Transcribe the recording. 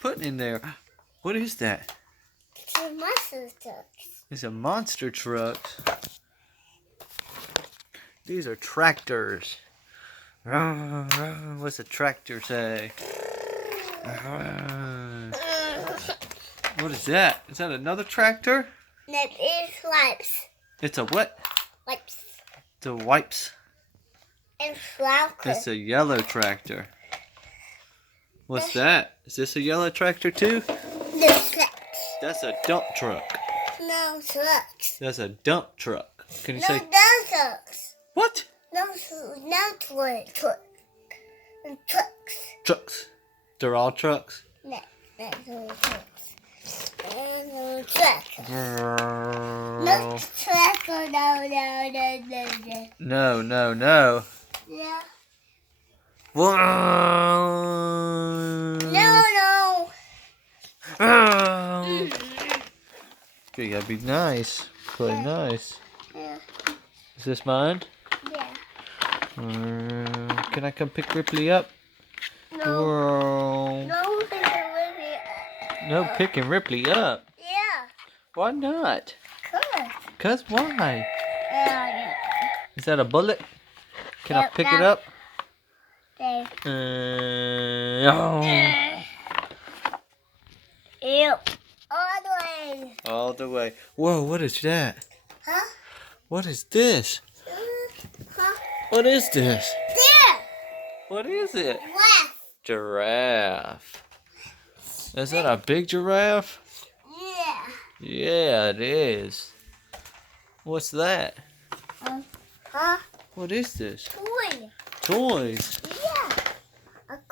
putting in there? What is that? It's a monster truck. It's a monster truck. These are tractors. What's a tractor say? What is that? Is that another tractor? That is wipes. It's a what? Wipes. The wipes. And flower. It's a yellow tractor. What's that? Is this a yellow tractor too? No trucks. That's a dump truck. No trucks. That's a dump truck. Can you No, say trucks. what? No truck. Trucks. Trucks. They're all trucks. No trucks. No trucks. No truck. No. No. Yeah. Whoa. No. You gotta be nice. Play nice. Yeah. Is this mine? Yeah. Can I come pick Ripley up? No. Whoa. No. No picking Ripley up. Yeah. Why not? Good. 'Cause why? Yeah. Is that a bullet? Can I Yep, pick that- it up? There. Oh. Yep. All the way. All the way. Whoa, what is that? Huh? What is this? Huh? What is this? There. What is it? Left. Giraffe. Is that a big giraffe? Yeah. Yeah, it is. What's that? Huh? What is this? Toy. Toys.